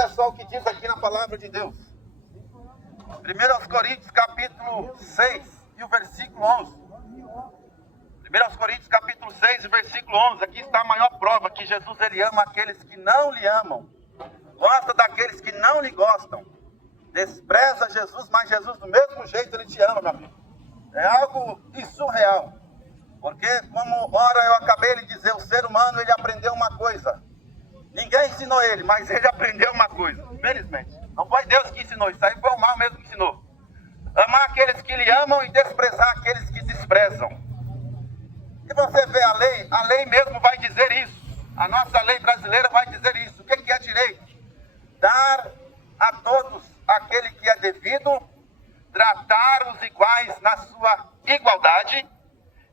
Olha só o que diz aqui na palavra de Deus. 1 Coríntios capítulo 6 e o versículo 11. 1 Coríntios capítulo 6 e versículo 11. Aqui está a maior prova que Jesus ele ama aqueles que não lhe amam. Gosta daqueles que não lhe gostam. Despreza Jesus, mas Jesus do mesmo jeito ele te ama, meu amigo. É algo surreal. Porque, como ora eu acabei de dizer, o ser humano ele aprendeu uma coisa. Ninguém ensinou ele, mas ele aprendeu uma coisa. Felizmente. Não foi Deus que ensinou, isso aí foi o mal mesmo que ensinou. Amar aqueles que lhe amam e desprezar aqueles que desprezam. Se você vê a lei mesmo vai dizer isso. A nossa lei brasileira vai dizer isso. O que é direito? Dar a todos aquele que é devido, tratar os iguais na sua igualdade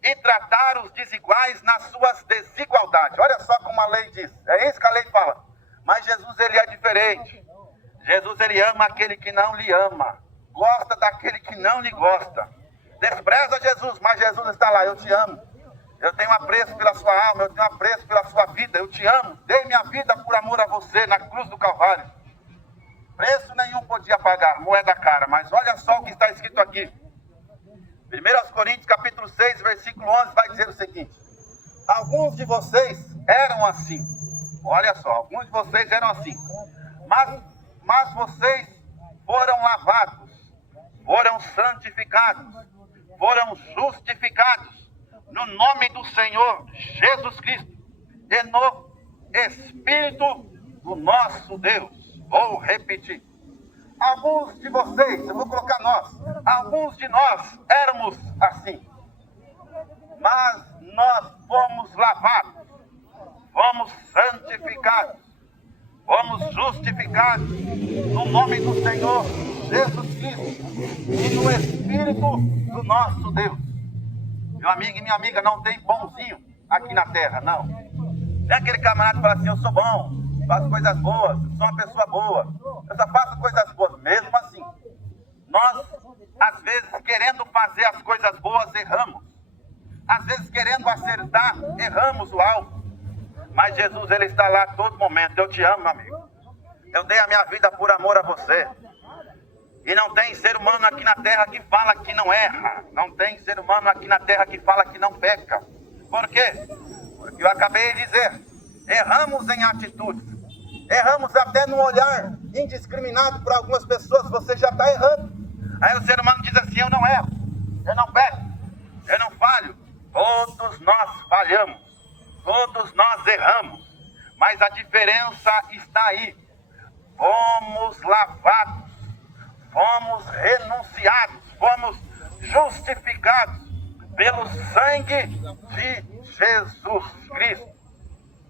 e tratar os desiguais nas suas desigualdades. Olha só como a lei diz. É isso que a lei fala. Mas Jesus ele é diferente. Jesus ele ama aquele que não lhe ama. Gosta daquele que não lhe gosta. Despreza Jesus, mas Jesus está lá. Eu te amo. Eu tenho apreço pela sua alma. Eu tenho apreço pela sua vida. Eu te amo. Dei minha vida por amor a você na cruz do Calvário. Preço nenhum podia pagar, moeda cara. Mas olha só o que está escrito aqui. 1 Coríntios capítulo 6, versículo 11 vai dizer o seguinte. Alguns de vocês eram assim. Olha só, alguns de vocês eram assim. Mas vocês foram lavados, foram santificados, foram justificados no nome do Senhor Jesus Cristo e no Espírito do nosso Deus. Vou repetir. Alguns de vocês, eu vou colocar nós, alguns de nós éramos assim. Mas nós fomos lavados, fomos santificados, fomos justificados no nome do Senhor Jesus Cristo e no Espírito do nosso Deus. Meu amigo e minha amiga, não tem bonzinho aqui na terra, não. Não é aquele camarada que fala assim, eu sou bom, faço coisas boas, sou uma pessoa boa, eu só faço coisas boas. Mesmo assim, nós, às vezes, querendo fazer as coisas boas, erramos. Às vezes, querendo acertar, erramos o alvo. Mas Jesus, ele está lá a todo momento. Eu te amo, meu amigo. Eu dei a minha vida por amor a você. E não tem ser humano aqui na terra que fala que não erra. Não tem ser humano aqui na terra que fala que não peca. Por quê? Porque eu acabei de dizer, erramos em atitudes. Erramos até no olhar indiscriminado para algumas pessoas, você já está errando. Aí o ser humano diz assim, eu não erro, eu não peco, eu não falho. Todos nós falhamos, todos nós erramos, mas a diferença está aí. Fomos lavados, fomos renunciados, fomos justificados pelo sangue de Jesus Cristo.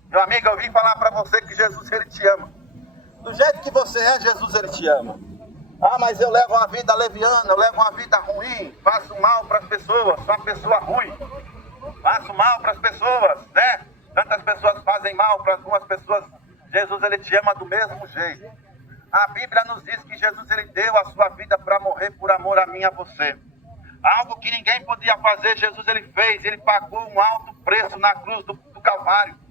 Meu amigo, eu vim falar para você que Jesus, ele te ama. Do jeito que você é, Jesus, ele te ama. Ah, mas eu levo uma vida leviana, eu levo uma vida ruim, faço mal para as pessoas, sou uma pessoa ruim. Faço mal para as pessoas, né? Tantas pessoas fazem mal para algumas pessoas. Jesus, ele te ama do mesmo jeito. A Bíblia nos diz que Jesus, ele deu a sua vida para morrer por amor a mim e a você. Algo que ninguém podia fazer, Jesus, ele fez. Ele pagou um alto preço na cruz do Calvário.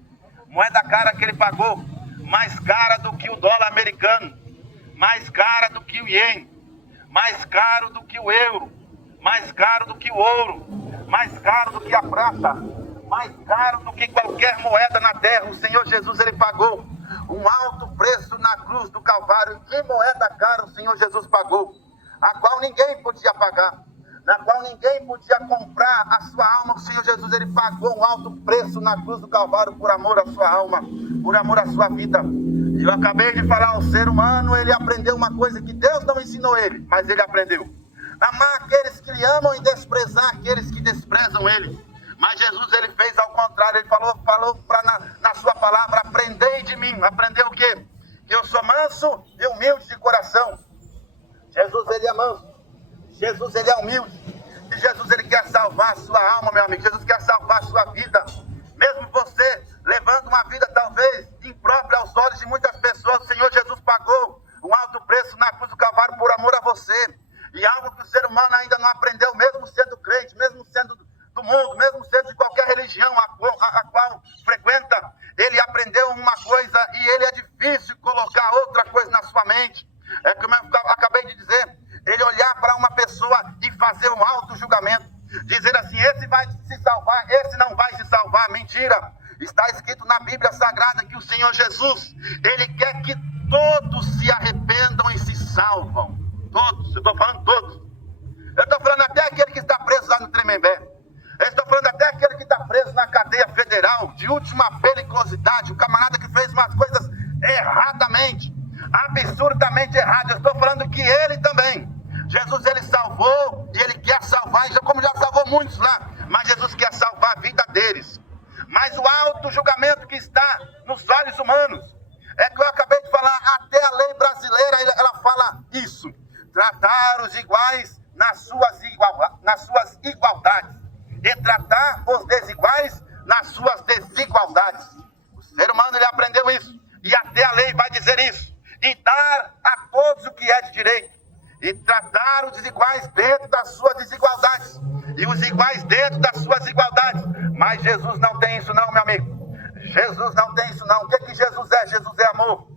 Moeda cara que ele pagou, mais cara do que o dólar americano, mais cara do que o iene, mais caro do que o euro, mais caro do que o ouro, mais caro do que a prata, mais caro do que qualquer moeda na terra. O Senhor Jesus, ele pagou um alto preço na cruz do Calvário. Que moeda cara o Senhor Jesus pagou, a qual ninguém podia pagar, na qual ninguém podia comprar a sua alma. O Senhor Jesus, ele pagou um alto preço na cruz do Calvário por amor à sua alma, por amor à sua vida. E eu acabei de falar, o ser humano, ele aprendeu uma coisa que Deus não ensinou ele, mas ele aprendeu. Amar aqueles que lhe amam e desprezar aqueles que desprezam ele. Mas Jesus, ele fez ao contrário, ele falou na sua palavra, aprendei de mim. Aprendeu o quê? Que eu sou manso e humilde de coração. Jesus, ele é manso. Jesus, ele é humilde. E Jesus, ele quer salvar a sua alma, meu amigo. Jesus quer salvar a sua vida. Mesmo você levando uma vida talvez imprópria aos olhos de muitas pessoas, o Senhor Jesus pagou um alto preço na cruz do Calvário por amor a você. E algo que o ser humano ainda não aprendeu, mesmo sendo crente, mesmo sendo do mundo, mesmo sendo de qualquer religião a qual frequenta, ele aprendeu uma coisa e ele é difícil colocar outra coisa na erradamente. É como eu acabei de dizer, ele olhar para uma pessoa e fazer um auto-julgamento, dizer assim, esse vai se salvar, esse não vai se salvar. Mentira. Está escrito na Bíblia Sagrada que o Senhor Jesus, Ele quer que todos se arrependam e se salvam. Todos, eu estou falando todos. Eu estou falando até aquele que está preso lá no Tremembé. Eu estou falando até aquele que está preso na cadeia federal, de última periculosidade, o camarada que fez umas coisas erradamente, absurdamente erradas. Eu estou falando que ele também, Jesus, ele salvou e ele quer salvar, como já salvou muitos lá, mas Jesus quer salvar a vida deles. Mas o auto-julgamento que está nos olhos humanos, é que eu acabei de falar, até a lei brasileira, ela fala isso, tratar os iguais nas suas igualdades, e tratar os desiguais nas suas desigualdades. O ser humano, ele aprendeu isso, e até a lei vai dizer isso, e dar a todos o que é de direito, e tratar os desiguais dentro das suas desigualdades, e os iguais dentro das suas igualdades. Mas Jesus não tem isso não, meu amigo. Jesus não tem isso não. O que Jesus é? Jesus é amor.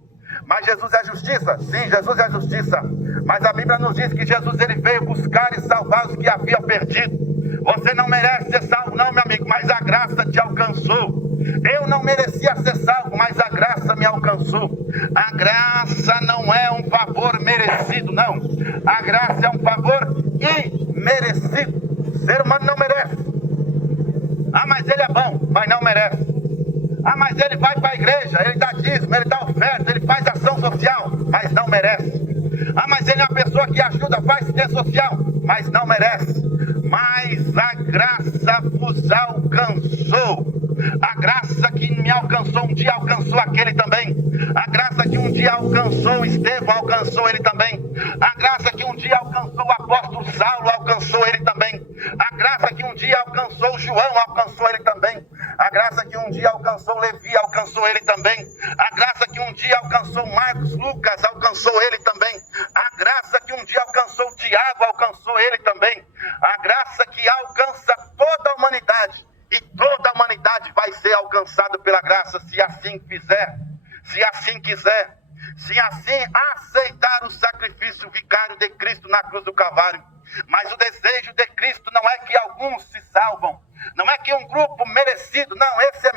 Mas Jesus é justiça? Sim, Jesus é justiça. Mas a Bíblia nos diz que Jesus, ele veio buscar e salvar os que haviam perdido. Você não merece ser salvo não, meu amigo, mas a graça te alcançou. Eu não merecia ser salvo, mas a graça me alcançou. A graça não é um favor merecido, não. A graça é um favor imerecido. O ser humano não merece. Ah, mas ele é bom, mas não merece. Ah, mas ele vai para a igreja, ele dá dízimo, ele dá oferta, ele faz ação social, mas não merece. Ah, mas ele é uma pessoa que ajuda, faz assistência social, mas não merece. Mas a graça vos alcançou. A graça que me alcançou um dia alcançou aquele também. A graça que um dia alcançou Estevão alcançou ele também. A graça que um dia alcançou o apóstolo Saulo alcançou ele também. A graça que um dia alcançou João alcançou ele também. A graça que um dia alcançou Levi alcançou ele também. A graça que um dia alcançou Marcos, Lucas alcançou ele também. A graça que um dia alcançou Tiago alcançou ele também. A graça que alcança toda a humanidade. E toda a humanidade vai ser alcançada pela graça, se assim fizer, se assim quiser, se assim aceitar o sacrifício vicário de Cristo na cruz do Calvário. Mas o desejo de Cristo não é que alguns se salvam, não é que um grupo merecido, não, esse é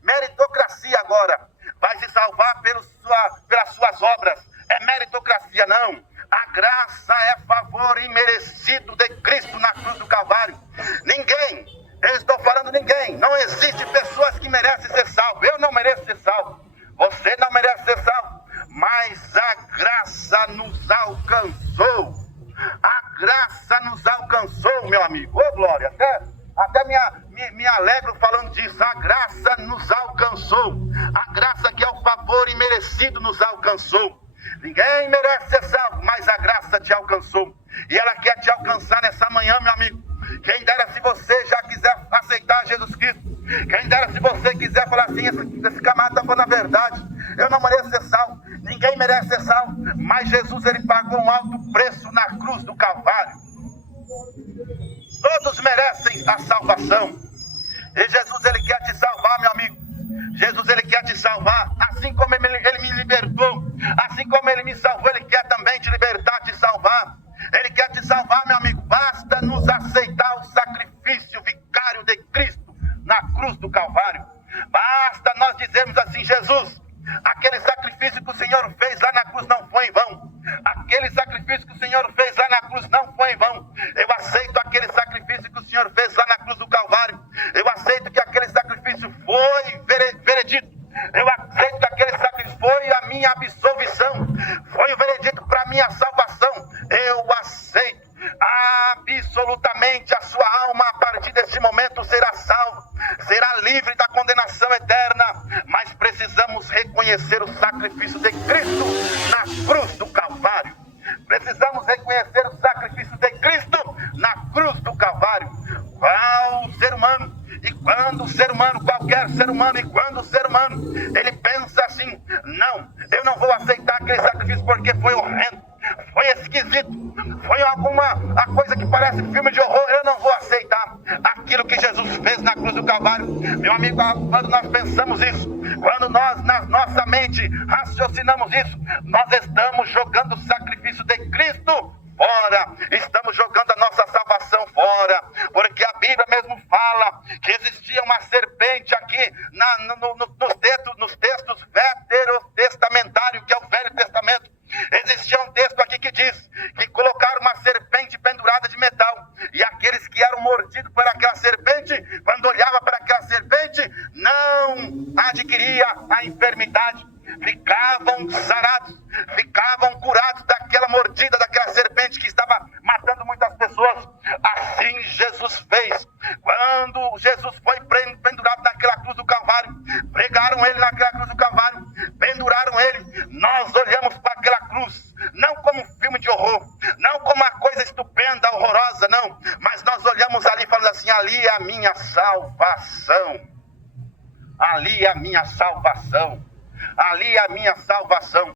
meritocracia agora, vai se salvar pelas suas obras, é meritocracia, não. A graça é favor imerecido de Cristo na cruz do Calvário. Ninguém, eu estou falando ninguém, não existe pessoas que merecem ser salvos. Eu não mereço ser salvo, você não merece ser salvo, mas a graça nos alcançou. A graça nos alcançou, meu amigo. Ô glória, até me alegro falando disso. A graça nos alcançou. A graça que é o favor imerecido nos alcançou. Ninguém merece ser salvo, mas a graça te alcançou. E ela quer te alcançar nessa manhã, meu amigo. Quem dera se você já quiser aceitar Jesus Cristo. Quem dera se você quiser falar assim, esse camarada está falando a verdade. Eu não mereço ser salvo. Ninguém merece ser salvo. Mas Jesus, ele pagou um alto preço na cruz do Calvário. Todos merecem a salvação. E Jesus, ele quer te salvar, meu amigo. Jesus, ele quer te salvar. Assim como ele me libertou, assim como ele me salvou, ele quer também te libertar, te salvar. Ele quer te salvar, meu amigo. Basta nos aceitar o sacrifício vicário de Cristo na cruz do Calvário. Basta nós dizermos assim: Jesus, aquele sacrifício que o Senhor fez lá na cruz não foi em vão. Aquele sacrifício que o Senhor fez lá na cruz não foi em vão. Eu aceito aquele sacrifício que o Senhor fez lá na cruz do Calvário. Eu aceito que aquele sacrifício foi veredito. Eu aceito que aquele sacrifício foi a minha absolvição. Foi o veredito para a minha salvação. Eu aceito. Absolutamente a sua alma a partir deste momento será salva, será livre da condenação eterna. Mas precisamos reconhecer o sacrifício de Cristo na cruz do Calvário. Precisamos reconhecer o sacrifício de Cristo na cruz do Calvário. Qual o ser humano, e quando o ser humano, qualquer ser humano, e quando o ser humano, ele pensa assim: não, eu não vou aceitar aquele sacrifício porque foi horrendo, foi esquisito, foi a coisa que parece filme de horror, eu não vou aceitar aquilo que Jesus fez na cruz do Calvário. Meu amigo, quando nós pensamos isso, quando nós na nossa mente raciocinamos isso, nós estamos jogando o sacrifício de Cristo fora, estamos jogando a nossa salvação fora, porque a Bíblia mesmo fala que existia uma serpente aqui nos textos veterotestamentários, que é o Velho Testamento. Existia um texto aqui que diz que colocaram uma serpente pendurada de metal, e aqueles que eram mordidos por aquela serpente, quando olhava para aquela serpente, não adquiria a enfermidade, ficavam sarados, ficavam curados daquela mordida, daquela serpente que estava matando muitas pessoas. Assim Jesus fez. Quando Jesus foi pendurado naquela cruz do Calvário, pregaram ele naquela cruz do Calvário, penduraram ele, nós olhamos para aquela cruz, não como um filme de horror, não como uma coisa estupenda, horrorosa, não, mas nós olhamos ali e falamos assim: ali é a minha salvação, ali é a minha salvação, ali é a minha salvação.